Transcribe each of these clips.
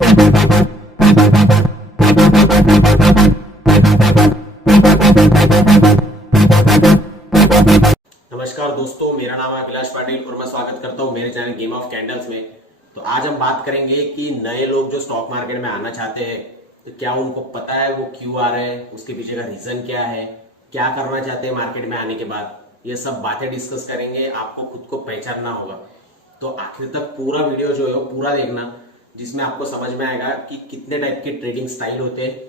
नमस्कार दोस्तों, मेरा नाम है अभिलाष पाटिल और मैं स्वागत करता हूं मेरे चैनल गेम ऑफ कैंडल्स में। तो आज हम बात करेंगे कि नए लोग जो स्टॉक मार्केट में आना चाहते हैं तो क्या उनको पता है वो क्यों आ रहे हैं, उसके पीछे का रीजन क्या है, क्या करना चाहते हैं मार्केट में आने के बाद। ये सब बातें डिस्कस करेंगे। आपको खुद को पहचानना होगा, तो आखिर तक पूरा वीडियो जो है वो पूरा देखना, जिसमें आपको समझ में आएगा कि कितने टाइप के ट्रेडिंग स्टाइल होते हैं।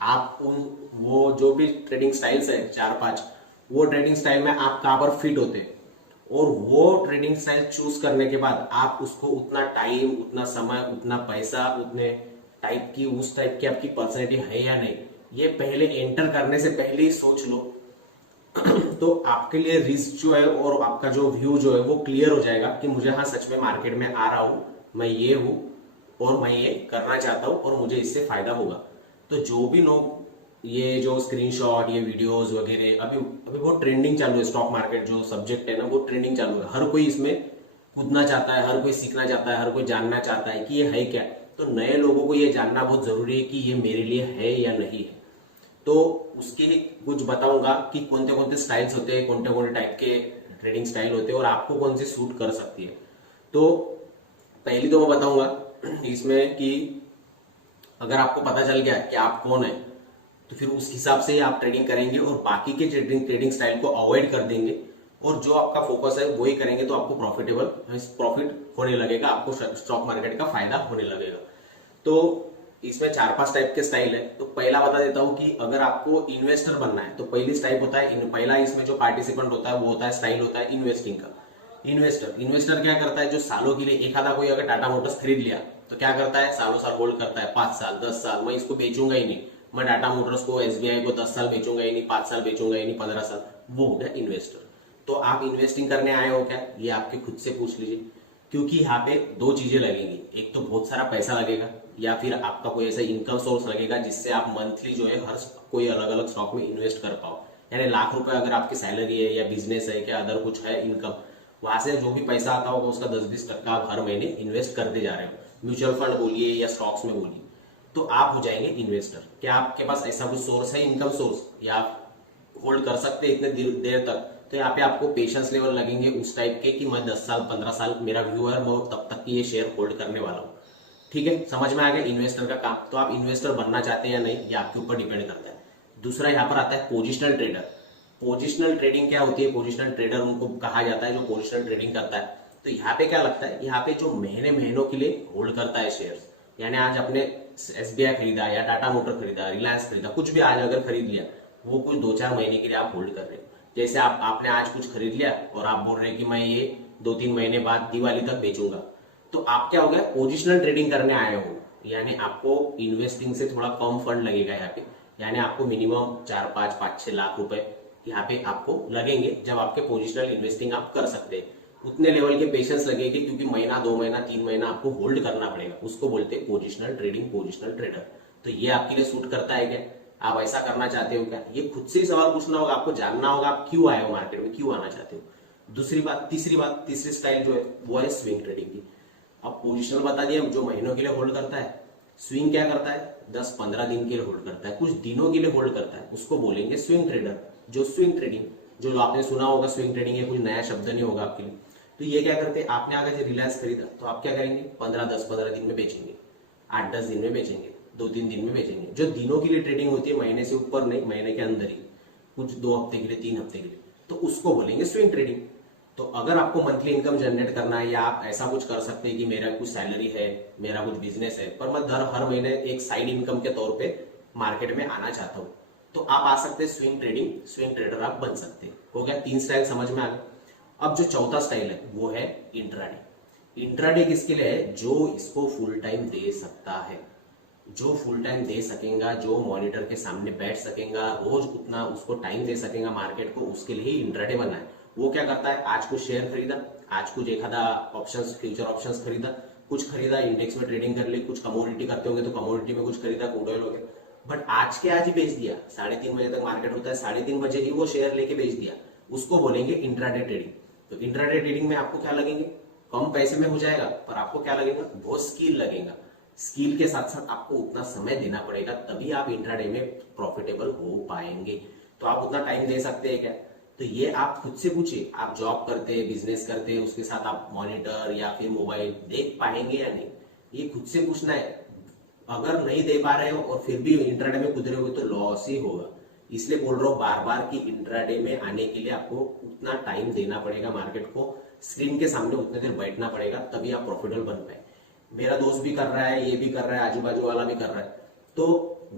आप उन वो जो भी ट्रेडिंग स्टाइल्स है 4-5, वो ट्रेडिंग स्टाइल में आप कहाँ पर फिट होते हैं, और वो ट्रेडिंग स्टाइल चूज करने के बाद आप उसको उतना टाइम, उतना समय, उतना पैसा, उतने टाइप की उस टाइप की आपकी पर्सनैलिटी है या नहीं, ये पहले एंटर करने से पहले ही सोच लो। तो आपके लिए रिस्क जो है और आपका जो व्यू जो है वो क्लियर हो जाएगा कि मुझे हाँ सच में मार्केट में आ रहा हूं, मैं ये हूं और मैं ये करना चाहता हूं और मुझे इससे फायदा होगा। तो जो भी लोग ये जो स्क्रीनशॉट, ये वीडियोस वगैरह, अभी अभी बहुत ट्रेंडिंग चालू है, स्टॉक मार्केट जो सब्जेक्ट है ना वो ट्रेंडिंग चालू है। हर कोई इसमें कूदना चाहता है, हर कोई सीखना चाहता है, हर कोई जानना चाहता है कि ये है क्या। तो नए लोगों को ये जानना बहुत जरूरी है कि ये मेरे लिए है या नहीं है। तो उसके लिए कुछ बताऊंगा कि कौन कौन से स्टाइल्स होते हैं, कौन कौन टाइप के ट्रेडिंग स्टाइल होते हैं और आपको कौन सी सूट कर सकती है। तो पहली तो मैं बताऊंगा इसमें कि अगर आपको पता चल गया कि आप कौन है तो फिर उस हिसाब से ही आप ट्रेडिंग करेंगे और बाकी के ट्रेडिंग स्टाइल को अवॉइड कर देंगे और जो आपका फोकस है वही करेंगे, तो आपको प्रॉफिट होने लगेगा, आपको स्टॉक मार्केट का फायदा होने लगेगा। तो इसमें 4-5 टाइप के स्टाइल है। तो पहला बता देता हूं कि अगर आपको इन्वेस्टर बनना है तो पहली टाइप होता है, पहला इसमें जो पार्टिसिपेंट होता है वो होता है स्टाइल होता है इन्वेस्टिंग का। इन्वेस्टर क्या करता है, जो सालों के लिए एक आधा कोई अगर टाटा मोटर्स खरीद लिया तो क्या करता है, सालों साल होल्ड करता है, 5 साल 10 साल, मैं इसको बेचूंगा ही नहीं, मैं टाटा मोटर्स को, एसबीआई को 10 साल बेचूंगा ही नहीं, 5 साल बेचूंगा ही नहीं, 15 साल। वो हो गया इन्वेस्टर। तो आप इन्वेस्टिंग करने आए हो क्या, ये आपके खुद से पूछ लीजिए, क्योंकि यहाँ पे दो चीजें लगेंगी। एक तो बहुत सारा पैसा लगेगा, या फिर आपका कोई ऐसा इनकम सोर्स लगेगा जिससे आप मंथली जो है हर कोई अलग अलग स्टॉक में इन्वेस्ट कर पाओ। यानी लाख रुपए अगर आपकी सैलरी है या बिजनेस है या अदर कुछ है इनकम, वहां से जो भी पैसा आता होगा उसका 10-20% आप हर महीने इन्वेस्ट करते जा रहे हो, म्यूचुअल फंड बोलिए या स्टॉक्स में बोलिए, तो आप हो जाएंगे इन्वेस्टर। क्या आपके पास ऐसा कुछ सोर्स है इनकम सोर्स, या आप होल्ड कर सकते हैं इतने देर तक, तो यहाँ पे आपको पेशेंस लेवल लगेंगे उस टाइप के कि मैं 10 साल 15 साल मेरा व्यू है, मैं तब तक की ये शेयर होल्ड करने वाला हूँ। ठीक है, समझ में आ गया इन्वेस्टर का काम। तो आप इन्वेस्टर बनना चाहते हैं या नहीं, ये आपके ऊपर डिपेंड करता है। दूसरा यहाँ पर आता है पोजिशनल ट्रेडर। पोजिशनल ट्रेडिंग क्या होती है, पोजिशनल ट्रेडर उनको कहा जाता है जो पोजिशनल ट्रेडिंग करता है। तो यहाँ पे क्या लगता है, यहाँ पे जो महीनों के लिए होल्ड करता है शेयर, यानी आज अपने एसबीआई खरीदा या टाटा मोटर खरीदा, रिलायंस खरीदा, कुछ भी आज अगर खरीद लिया, वो कुछ 2-4 महीने के लिए आप होल्ड कर रहे हो। जैसे आपने आज कुछ खरीद लिया और आप बोल रहे हैं कि मैं ये 2-3 महीने बाद दिवाली तक बेचूंगा, तो आप क्या हो गया, पोजिशनल ट्रेडिंग करने आए हो। यानी आपको इन्वेस्टिंग से थोड़ा कम फंड लगेगा यहाँ पे, यानी आपको मिनिमम 4-5-5-6 लाख रुपए यहाँ पे आपको लगेंगे जब आपके पोजिशनल इन्वेस्टिंग आप कर सकते हैं। उतने लेवल के पेशेंस लगेंगे क्योंकि महीना 2 महीना 3 महीना आपको होल्ड करना पड़ेगा, उसको बोलते हैं पोजिशनल ट्रेडिंग, पोजिशनल ट्रेडर। तो ये आपके लिए सूट करता है क्या, आप ऐसा करना चाहते हो क्या, ये खुद से ही सवाल पूछना होगा, आपको जानना होगा आप क्यों आए हो मार्केट में, क्यों आना चाहते हो। तीसरी स्टाइल जो है वो है स्विंग ट्रेडिंग की। अब पोजिशनल बता दिया जो महीनों के लिए होल्ड करता है, स्विंग क्या करता है, 10-15 दिन के लिए होल्ड करता है, कुछ दिनों के लिए होल्ड करता है, उसको बोलेंगे स्विंग ट्रेडर। जो स्विंग ट्रेडिंग, जो आपने सुना होगा स्विंग ट्रेडिंग, है कुछ नया शब्द नहीं होगा आपके लिए। तो ये क्या करते हैं, आपने अगर रिलायंस खरीदा तो आप क्या करेंगे, 10-15 दिन में बेचेंगे, 8-10 दिन में बेचेंगे, 2-3 दिन में बेचेंगे। जो दिनों के लिए ट्रेडिंग होती है, महीने से ऊपर नहीं, महीने के अंदर ही, कुछ 2 हफ्ते के लिए, 3 हफ्ते के लिए, तो उसको बोलेंगे स्विंग ट्रेडिंग। तो अगर आपको मंथली इनकम जनरेट करना है, या आप ऐसा कुछ कर सकते हैं कि मेरा कुछ सैलरी है, मेरा कुछ बिजनेस है, पर मैं हर महीने एक साइड इनकम के तौर पे मार्केट में आना चाहता हूँ, तो आप आ सकते हैं स्विंग ट्रेडर आप बन सकते हैं। हो गया, 3 स्टाइल समझ में आ गए। अब जो चौथा स्टाइल है वो है इंट्राडे। इंट्राडे किसके लिए है, जो इसको फुल टाइम दे सकता है, जो फुल टाइम दे सकेगा, जो मॉनिटर के सामने बैठ सकेगा, रोज उतना उसको टाइम दे सकेगा मार्केट को, उसके लिए ही इंट्राडे बनना है। वो क्या करता है, आज कुछ शेयर खरीदा, आज कुछ एक आधा ऑप्शंस, फ्यूचर ऑप्शंस खरीदा, कुछ खरीदा इंडेक्स में ट्रेडिंग कर ली, कुछ कमोडिटी करते होंगे तो कमोडिटी में कुछ खरीदा, क्रूड ऑयल हो गया, बट आज के आज ही बेच दिया। 3:30 बजे तक मार्केट होता है, 3:30 बजे ही वो शेयर लेके बेच दिया, उसको बोलेंगे इंट्राडे ट्रेडिंग। तो इंट्राडे ट्रेडिंग में आपको क्या लगेंगे, कम पैसे में हो जाएगा, पर आपको क्या लगेगा, बहुत स्किल लगेगा। स्किल के साथ साथ आपको उतना समय देना पड़ेगा, तभी आप इंट्राडे में प्रॉफिटेबल हो पाएंगे। तो आप उतना टाइम दे सकते हैं क्या? तो ये आप खुद से पूछिए। आप जॉब करते हैं, बिजनेस करते हैं, उसके साथ आप मॉनिटर या फिर मोबाइल देख पाएंगे या नहीं, ये खुद से पूछना है। अगर नहीं दे पा रहे हो और फिर भी इंट्राडे में कूद रहे हो तो लॉस ही होगा। इसलिए बोल रहा हूँ बार बार कि इंट्राडे में आने के लिए आपको उतना टाइम देना पड़ेगा, मार्केट को स्क्रीन के सामने उतने देर बैठना पड़ेगा, तभी आप प्रॉफिटेबल बन पाए। मेरा दोस्त भी कर रहा है, ये भी कर रहा है, आजू बाजू वाला भी कर रहा है, तो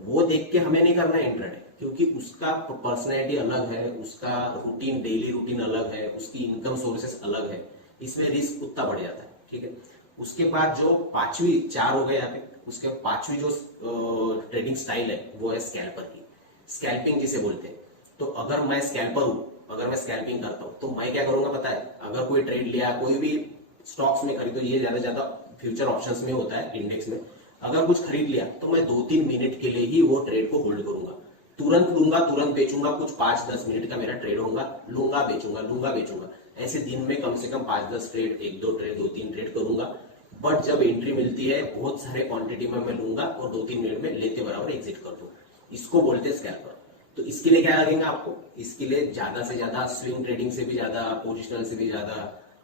वो देख के हमें नहीं करना है इंट्राडे, क्योंकि उसका पर्सनैलिटी अलग है, उसका रूटीन, डेली रूटीन अलग है, उसकी इनकम सोर्सेस अलग है, इसमें रिस्क उतना बढ़ जाता है। ठीक है, उसके बाद जो पांचवी, चार हो गए यहाँ पे, उसके पांचवी जो ट्रेडिंग स्टाइल है वो है स्कैल्पर की। स्कैल्पिंग किसे बोलते हैं? तो अगर मैं स्कैल्पर हूं, अगर मैं स्कैल्पिंग करता हूं, तो मैं क्या करूंगा पता है? अगर कोई ट्रेड लिया, कोई भी स्टॉक्स में खरीदो, ये ज्यादा फ्यूचर ऑप्शंस में होता है, इंडेक्स में अगर कुछ खरीद लिया तो मैं 2-3 मिनट के लिए ही वो ट्रेड को होल्ड करूंगा। तुरंत लूंगा, तुरंत बेचूंगा, कुछ 5-10 मिनट का मेरा ट्रेड होगा, लूंगा बेचूंगा, लूंगा बेचूंगा, ऐसे दिन में कम से कम 5-10 ट्रेड, 1-2 ट्रेड, 2-3 ट्रेड करूंगा। बट जब एंट्री मिलती है बहुत सारे क्वांटिटी में मैं लूंगा और 2-3 मिनट में लेते बराबर एग्जिट कर दूंगा। इसको बोलते हैं स्कैल्पर। तो इसके लिए क्या लगेगा आपको? इसके लिए ज्यादा से ज्यादा स्विंग ट्रेडिंग से भी ज्यादा, पोजिशनल से भी ज्यादा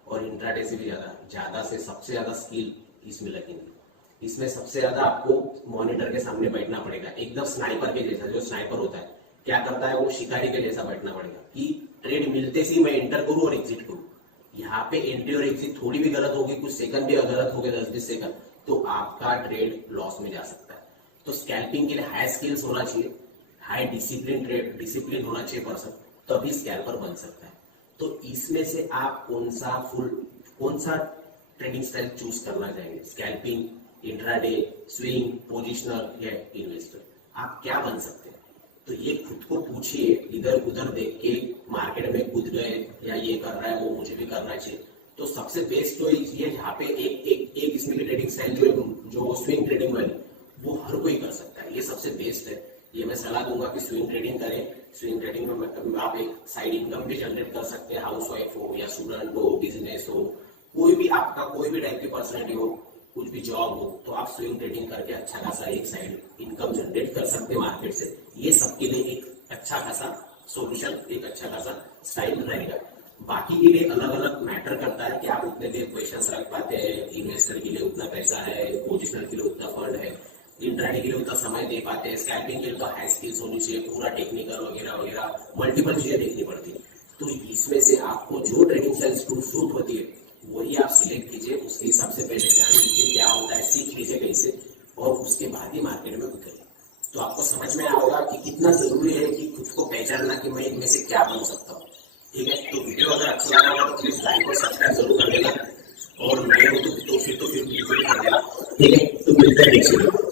और इंट्राडे से भी ज्यादा से सबसे ज्यादा स्किल इसमें लगेंगे। इसमें सबसे ज्यादा आपको मॉनिटर के सामने बैठना पड़ेगा, एकदम स्नाइपर के जैसा। जो स्नाइपर होता है क्या करता है, वो शिकारी के जैसा बैठना पड़ेगा कि ट्रेड मिलते ही मैं एंटर करूं और एग्जिट करूं। यहाँ पे एंट्री और एग्जिट थोड़ी भी गलत होगी, कुछ सेकंड भी गलत हो गए, 10-20 सेकंड, तो आपका ट्रेड लॉस में जा सकता है। तो स्कैल्पिंग के लिए हाई स्किल्स होना चाहिए, हाई डिसिप्लिन, ट्रेड डिसिप्लिन होना चाहिए पर्सन, तभी स्कैल्पर बन सकता है। तो इसमें से आप कौन सा ट्रेडिंग स्टाइल चूज करना चाहेंगे? स्कैल्पिंग, इंट्राडे, स्विंग, पोजिशनल या इन्वेस्टर? आप क्या बन सकते हैं? तो ये खुद को पूछिए। इधर उधर देख के मार्केट में कूद गए या ये कर रहा है वो मुझे भी करना चाहिए, तो सबसे बेस्ट जो ये यहाँ पे एक इसमें की ट्रेडिंग स्टाइल जो स्विंग ट्रेडिंग वाली, वो हर कोई कर सकता है, ये सबसे बेस्ट है। ये मैं सलाह दूंगा कि स्विंग ट्रेडिंग करें। स्विंग ट्रेडिंग में आप एक साइड इनकम भी जनरेट कर सकते हैं, हाउस वाइफ हो या स्टूडेंट हो, बिजनेस हो, कोई भी आपका कोई भी टाइप की पर्सनैलिटी हो, कुछ भी जॉब हो, तो आप स्विंग ट्रेडिंग करके अच्छा खासा एक साइड इनकम जनरेट कर सकते हैं मार्केट से। ये सबके लिए एक अच्छा खासा सोल्यूशन, एक अच्छा खासा स्टाइल रहेगा। बाकी के लिए अलग अलग मैटर करता है कि आप उतने देर पेशेंस रख पाते हैं, इन्वेस्टर के लिए उतना पैसा है, पोजिशनल के लिए उतना फंड है, इंट्राडे के लिए उतना समय दे पाते हैं, स्कैल्पिंग के लिए तो हाई स्किल्स होनी चाहिए, पूरा टेक्निकल वगैरह वगैरह, मल्टीपल चीजें देखनी पड़ती है। तो इसमें से आपको जो ट्रेडिंग स्टाइल सूट होती है वही आप सिलेक्ट कीजिए। उसके हिसाब से पहले जान लीजिए क्या होता है, सीख लीजिए कैसे, और उसके बाद ही मार्केट में उतरिए। तो आपको समझ में आएगा कि कितना जरूरी है कि खुद को पहचानना कि मैं इनमें से क्या बन सकता हूँ। ठीक है, तो वीडियो अगर अच्छा लगा होगा तो प्लीज लाइक और सब्सक्राइब जरूर कर देना, और नए हो तो फिर बिल्कुल कर देना। ठीक है, तो मिलते हैं नेक्स्ट वीडियो।